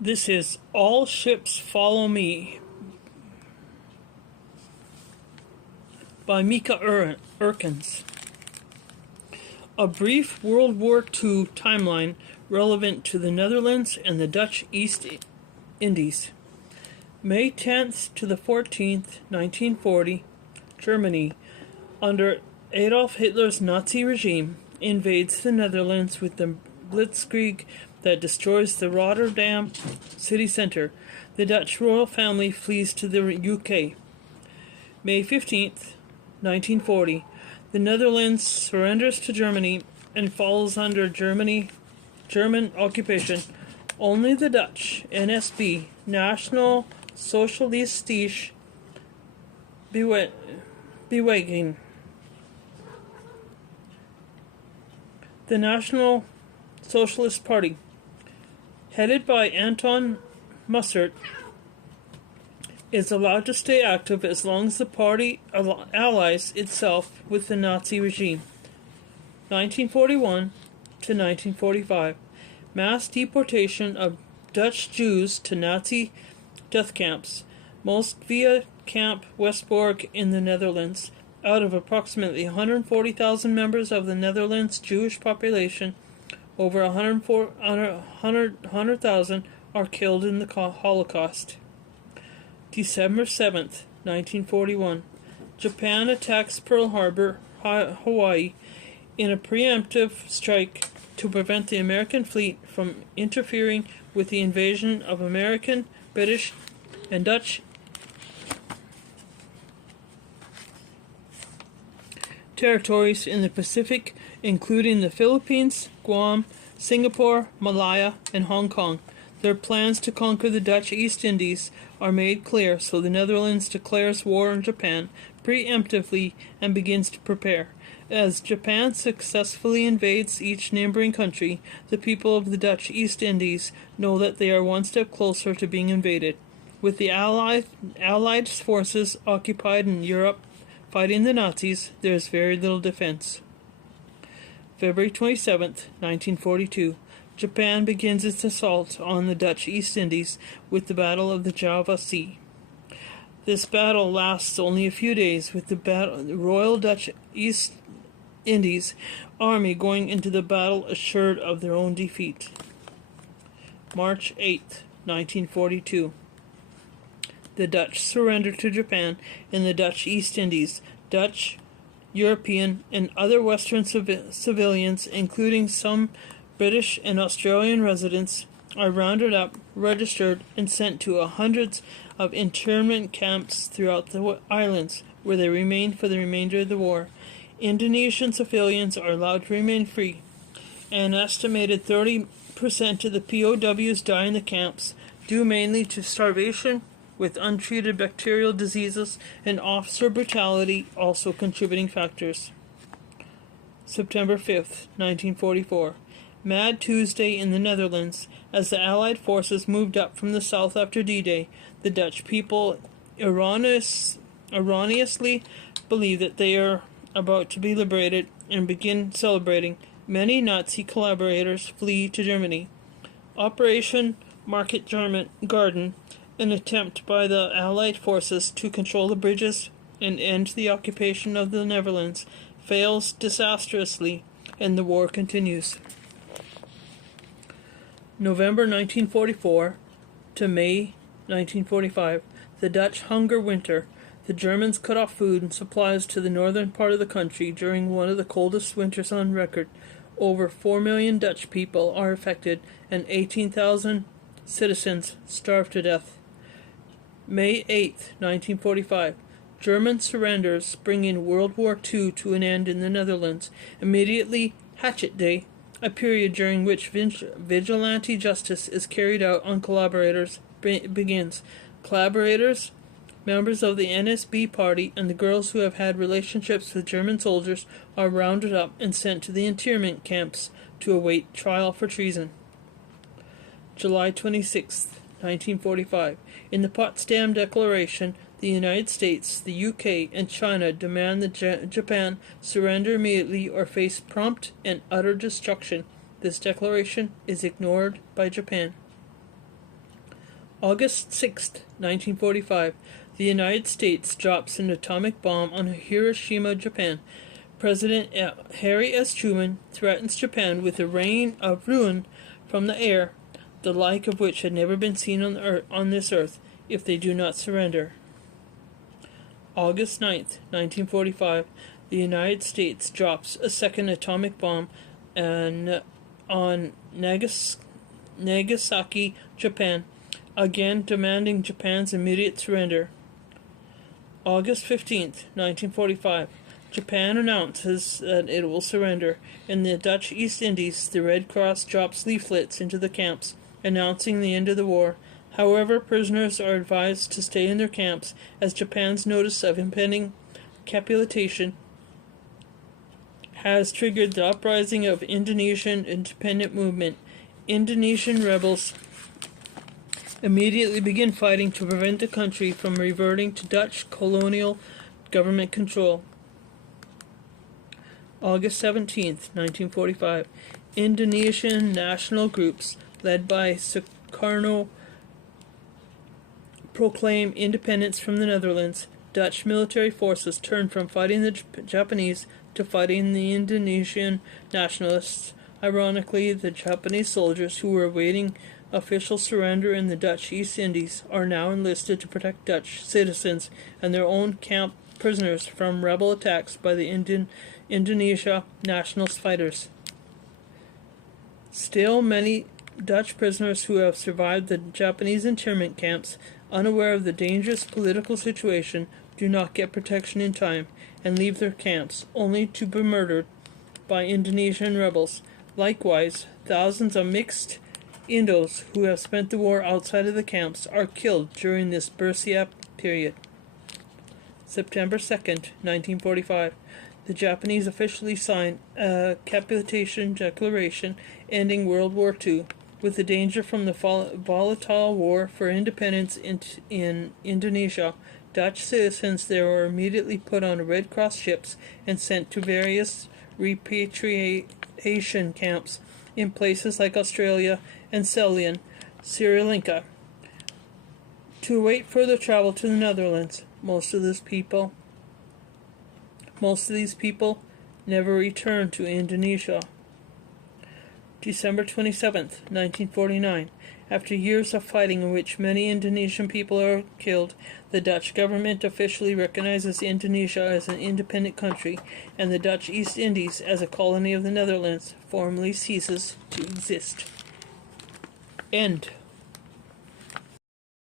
This is All Ships Follow Me by Mieke Eerkens. A brief World War II timeline relevant to the Netherlands and the Dutch East Indies. May 10th to the 14th, 1940, Germany, under Adolf Hitler's Nazi regime, invades the Netherlands with the blitzkrieg that destroys the Rotterdam city centre. The Dutch royal family flees to the UK. May 15th, 1940, the Netherlands surrenders to Germany and falls under German occupation. Only the Dutch NSB, National Socialistische Beweging, the National Socialist Party, headed by Anton Mussert, is allowed to stay active as long as the party allies itself with the Nazi regime. 1941 to 1945. Mass deportation of Dutch Jews to Nazi death camps, most via Camp Westbork in the Netherlands. Out of approximately 140,000 members of the Netherlands Jewish population, over 100,000 are killed in the Holocaust. December 7th, 1941. Japan attacks Pearl Harbor, Hawaii, in a preemptive strike to prevent the American fleet from interfering with the invasion of American, British, and Dutch territories in the Pacific, including the Philippines, Guam, Singapore, Malaya, and Hong Kong. Their plans to conquer the Dutch East Indies are made clear, so the Netherlands declares war on Japan preemptively and begins to prepare. As Japan successfully invades each neighboring country, the people of the Dutch East Indies know that they are one step closer to being invaded. With the Allied forces occupied in Europe fighting the Nazis, there is very little defense. February 27th, 1942. Japan begins its assault on the Dutch East Indies with the Battle of the Java Sea. This battle lasts only a few days, with the Royal Dutch East Indies Army going into the battle assured of their own defeat. March 8th, 1942. The Dutch surrender to Japan in the Dutch East Indies. Dutch, European, and other Western civilians, including some British and Australian residents, are rounded up, registered, and sent to hundreds of internment camps throughout the islands, where they remain for the remainder of the war. Indonesian civilians are allowed to remain free. An estimated 30% of the POWs die in the camps, due mainly to starvation, with untreated bacterial diseases and officer brutality also contributing factors. September 5th, 1944. Mad Tuesday in the Netherlands. As the Allied forces moved up from the south after D-Day, the Dutch people erroneously believe that they are about to be liberated and begin celebrating. Many Nazi collaborators flee to Germany. Operation Market Garden, an attempt by the Allied forces to control the bridges and end the occupation of the Netherlands, fails disastrously, and the war continues. November 1944 to May 1945. The Dutch hunger winter. The Germans cut off food and supplies to the northern part of the country during one of the coldest winters on record. Over 4 million Dutch people are affected, and 18,000 citizens starve to death. May 8th, 1945. German surrenders, bringing World War II to an end in the Netherlands. Immediately, Hatchet Day, a period during which vigilante justice is carried out on collaborators, begins. Collaborators, members of the NSB party, and the girls who have had relationships with German soldiers are rounded up and sent to the internment camps to await trial for treason. July 26th, 1945. In the Potsdam Declaration, the United States, the UK, and China demand that Japan surrender immediately or face prompt and utter destruction. This declaration is ignored by Japan. August 6th, 1945. The United States drops an atomic bomb on Hiroshima, Japan. President Harry S. Truman threatens Japan with a rain of ruin from the air, the like of which had never been seen on this earth, if they do not surrender. August 9th, 1945. The United States drops a second atomic bomb on Nagasaki, Japan, again demanding Japan's immediate surrender. August 15th, 1945. Japan announces that it will surrender. In the Dutch East Indies, the Red Cross drops leaflets into the camps, announcing the end of the war. However, prisoners are advised to stay in their camps, as Japan's notice of impending capitulation has triggered the uprising of Indonesian independent movement. Indonesian rebels immediately begin fighting to prevent the country from reverting to Dutch colonial government control. August 17th, 1945. Indonesian national groups, led by Sukarno, proclaim independence from the Netherlands. Dutch military forces turn from fighting the Japanese to fighting the Indonesian nationalists. Ironically, the Japanese soldiers who were awaiting official surrender in the Dutch East Indies are now enlisted to protect Dutch citizens and their own camp prisoners from rebel attacks by the Indonesia nationalist fighters. Still, many Dutch prisoners who have survived the Japanese internment camps, unaware of the dangerous political situation, do not get protection in time and leave their camps, only to be murdered by Indonesian rebels. Likewise, thousands of mixed Indos who have spent the war outside of the camps are killed during this Bersiap period. September 2nd, 1945. The Japanese officially signed a capitulation declaration ending World War II. With the danger from the volatile war for independence in Indonesia, Dutch citizens there were immediately put on Red Cross ships and sent to various repatriation camps in places like Australia and Ceylon, Sri Lanka, to await further travel to the Netherlands. Most of these people never returned to Indonesia. December 27th, 1949. After years of fighting in which many Indonesian people are killed, the Dutch government officially recognizes Indonesia as an independent country, and the Dutch East Indies as a colony of the Netherlands formally ceases to exist. End.